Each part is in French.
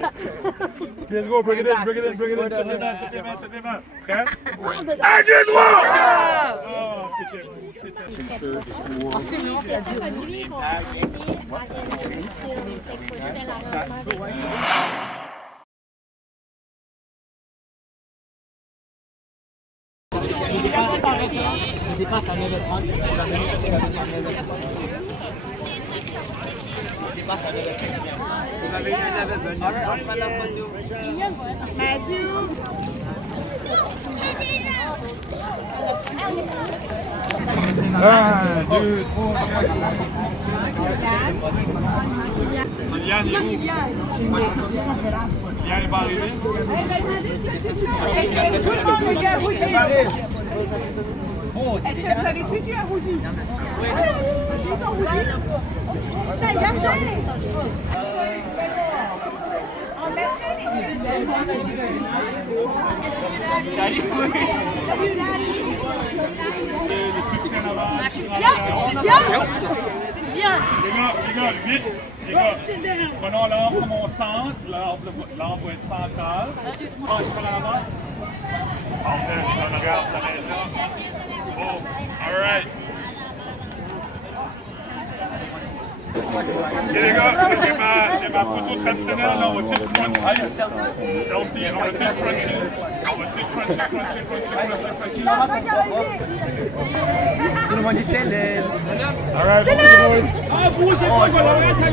Let's go, bring it in, bring it in, bring it in. Check les mains, check les mains, check les mains. Prêt? 1, 2, 3! Oh, Il dépasse à 9h30. Il dépasse à 9h30. Il m'avait dit à 9h30. On va prendre la photo. Mathieu! Un, deux, trois. Liliane, il est où? Liliane est pas arrivée? Est-ce que vous avez tout dû à Rudy? Oui. Les gars, vite! Les gars, prenons l'arbre comme on centre. L'arbre va être central. Je prends la main. Parfait, on regarde, ça va être là. Bon, all right. Ok les gars, j'ai ma photo traditionnelle, là, on va tout cruncher. Selfie, on va tout cruncher. On va tout cruncher. Tout le monde dit c'est All right, boys. Ah, bougez pas, je vais l'arrêter.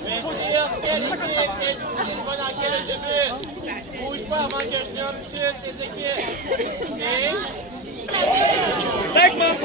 Je vais vous dire quelle équipe va dans quel début. Bouge pas avant que je nomme toutes les équipes. Thanks, Mom.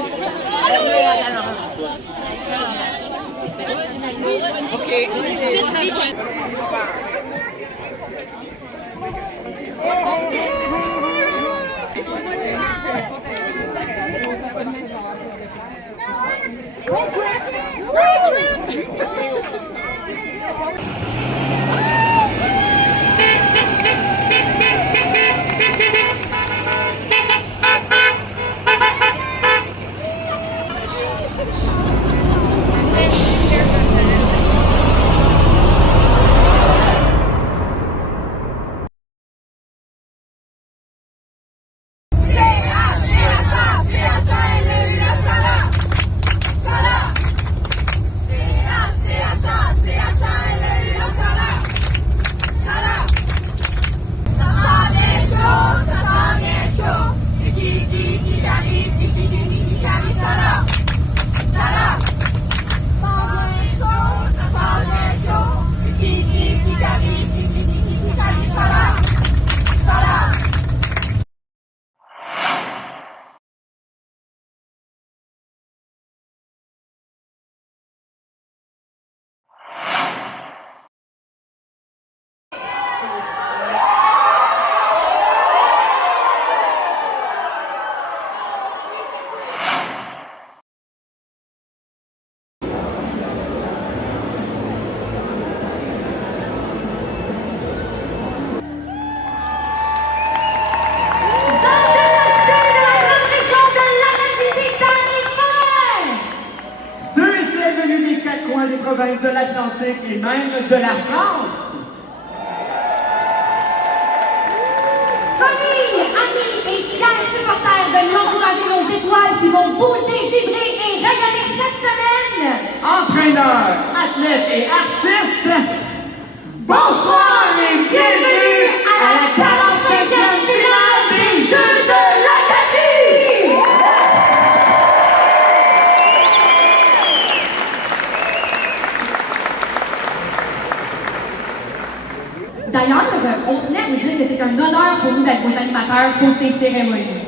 Des provinces de l'Atlantique et même de la France. Famille, amis et fiers supporters, venez encourager nos étoiles qui vont bouger, vibrer et rayonner cette semaine. Entraîneurs, athlètes et artistes, bonsoir et bienvenue à la 45e finale des Jeux de l'Acadie! D'ailleurs, on tenait à vous dire que c'est un honneur pour nous d'être vos animateurs pour ces cérémonies.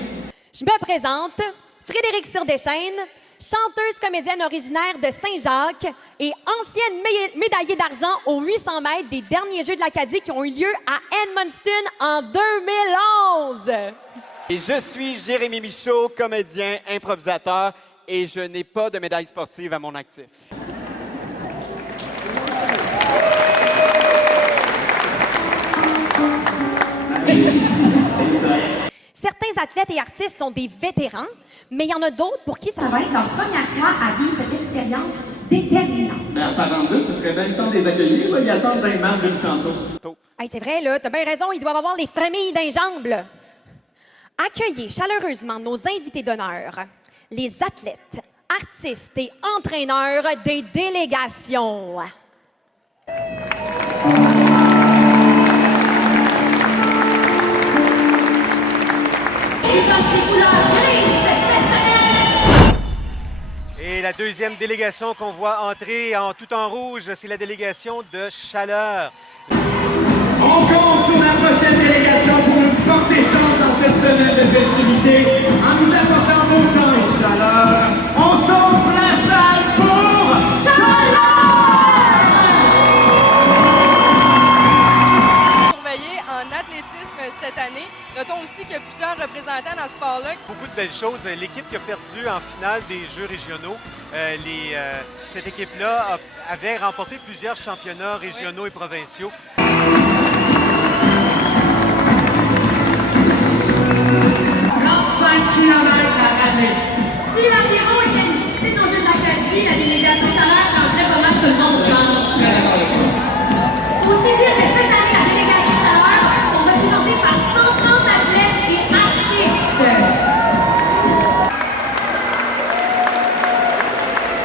Je me présente, Frédérique Sirdeschaine, chanteuse comédienne originaire de Saint-Jacques et ancienne médaillée d'argent aux 800 mètres des derniers Jeux de l'Acadie qui ont eu lieu à Edmundston en 2011. Et je suis Jérémy Michaud, comédien, improvisateur, et je n'ai pas de médaille sportive à mon actif. Certains athlètes et artistes sont des vétérans, mais il y en a d'autres pour qui ça va être leur première fois à vivre cette expérience déterminante. Ben, parlant d'eux, ce serait bien le temps de les accueillir. Là. Ils attendent dans les marches depuis tantôt. Hey, c'est vrai, là, t'as bien raison, ils doivent avoir les familles d'un jambes, là. Accueillez chaleureusement nos invités d'honneur, les athlètes, artistes et entraîneurs des délégations. Et la deuxième délégation qu'on voit entrer tout en rouge, c'est la délégation de Chaleur. On compte sur la prochaine délégation pour nous porter chance dans cette semaine de festivités en nous apportant beau temps et chaleur. On chauffe la salle pour Chaleur! Surveillé en athlétisme cette année. Notons aussi qu'il y a plusieurs représentants dans ce sport-là. Beaucoup de belles choses. L'équipe qui a perdu en finale des Jeux régionaux, cette équipe-là avait remporté plusieurs championnats régionaux et provinciaux. 35 km à l'année. Si l'aviron était une discipline aux Jeux de l'Acadie, la délégation Chaleur changerait vraiment que tout le monde change. Faut aussi dire que cette année, la délégation Chaleur sont représentés par 130 athlètes et artistes.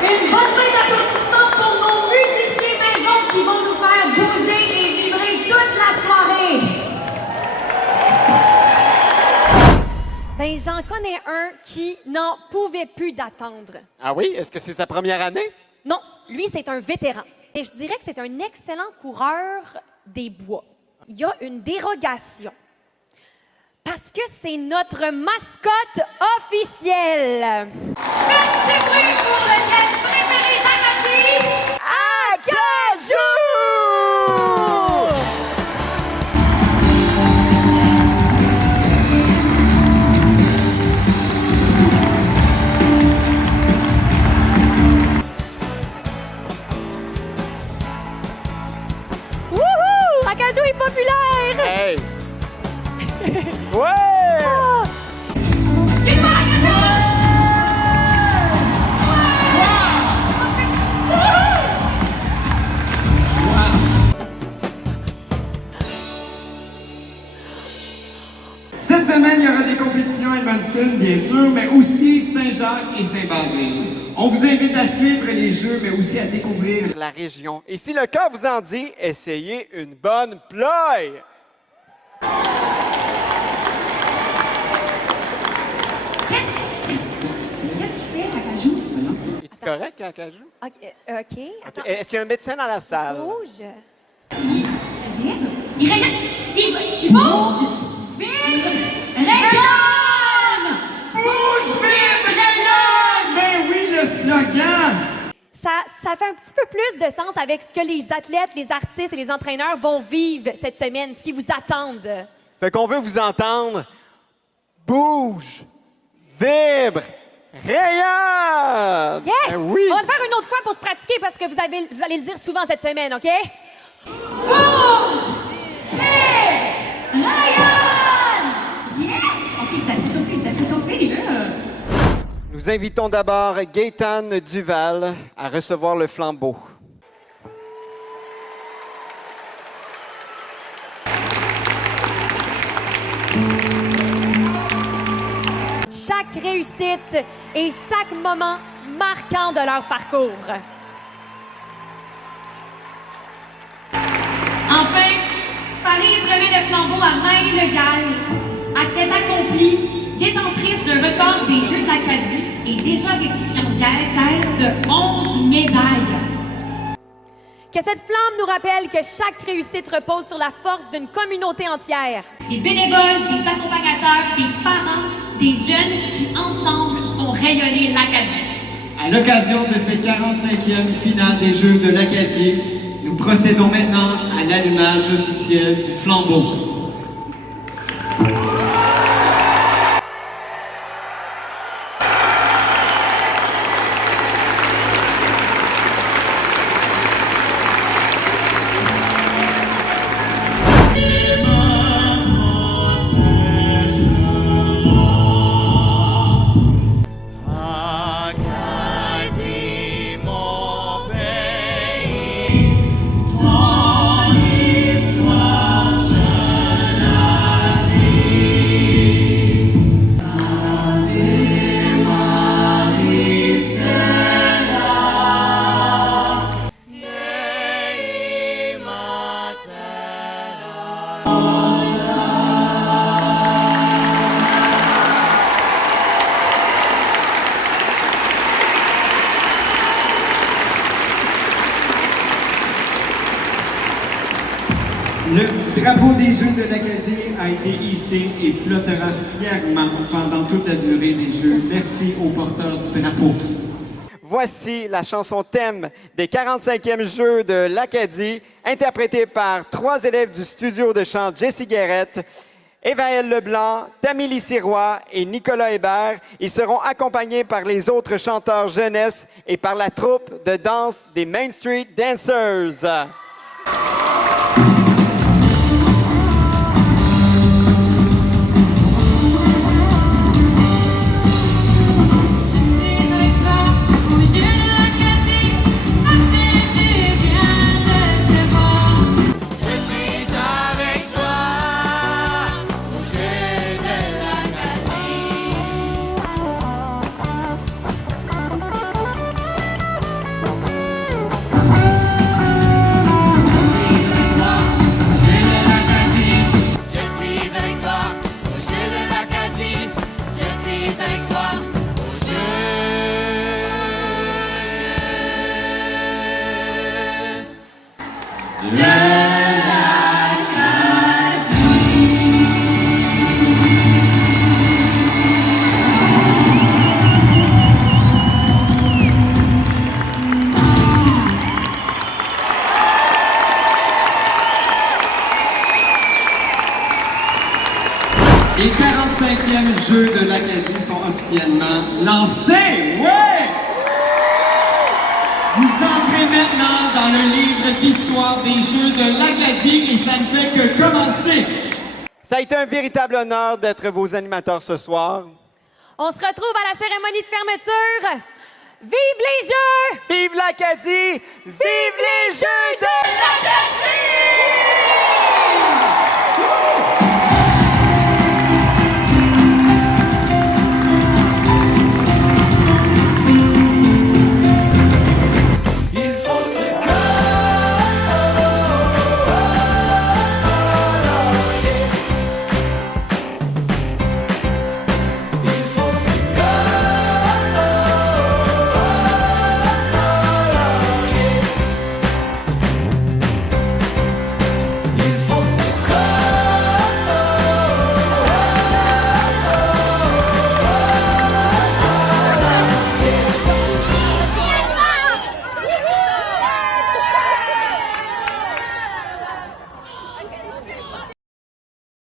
Une bonne main d'applaudissements pour nos musiciens maison qui vont nous faire bouger et vibrer toute la soirée. Ben, j'en connais un qui n'en pouvait plus d'attendre. Ah oui? Est-ce que c'est sa première année? Non, lui, c'est un vétéran. Et je dirais que c'est un excellent coureur des bois. Il y a une dérogation. Parce que c'est notre mascotte officielle. Faites du bruit pour le guest préféré d'Acadie, Acajou! Wouhou! Acajou est populaire! Hey! Ouais! Ah! Vive Acajou! Cette semaine, il y aura des compétitions à Edmundston, bien sûr, mais aussi Saint-Jacques et Saint-Basile. On vous invite à suivre les jeux, mais aussi à découvrir La région. Et si le cœur vous en dit, essayez une bonne ploie! Qu'est-ce qu'il fait, Acajou? Es-tu correct, Acajou? OK. Attends. Est-ce qu'il y a un médecin dans la salle? Rouge. Il vibre. Il rayonne. Il bouge. Vibre. Rayonne. Bouge, vibre, rayonne! Ben oui, le slogan! Ça fait un petit peu plus de sens avec ce que les athlètes, les artistes et les entraîneurs vont vivre cette semaine, ce qu'ils vous attendent. Fait qu'on veut vous entendre. Bouge! Vibre! Rayonne! Yes! Ben oui! On va le faire une autre fois pour se pratiquer parce que vous allez le dire souvent cette semaine, OK? Bouge! Vibre! Rayonne! Yes! OK, vous avez chauffé, là. Nous invitons d'abord Gaétane Duval à recevoir le flambeau. Chaque réussite et chaque moment marquant de leur parcours. Enfin, Paris remet le flambeau à Maë Le Gall, athlète accomplie, détentrice d'un record des Jeux de l'Acadie et déjà récipiendaire de 11 médailles. Que cette flamme nous rappelle que chaque réussite repose sur la force d'une communauté entière. Des bénévoles, des accompagnateurs, des parents, des jeunes qui, ensemble, font rayonner l'Acadie. À l'occasion de cette 45e finale des Jeux de l'Acadie, nous procédons maintenant à l'allumage officiel du flambeau. drapeau de l'Acadie a été hissé et flottera fièrement pendant toute la durée des Jeux. Merci aux porteurs du drapeau. Voici la chanson thème des 45e Jeux de l'Acadie, interprétée par 3 élèves du studio de chant Jessie Guérette, Évaël Leblanc, Tamily Sirois et Nicolas Hébert. Ils seront accompagnés par les autres chanteurs jeunesse et par la troupe de danse des Main Street Dancers. Les 45e Jeux de l'Acadie sont officiellement lancés. Ouais! Vous entrez maintenant dans le livre d'histoire des Jeux de l'Acadie et ça ne fait que commencer. Ça a été un véritable honneur d'être vos animateurs ce soir. On se retrouve à la cérémonie de fermeture. Vive les Jeux! Vive l'Acadie! Vive les Jeux de l'Acadie!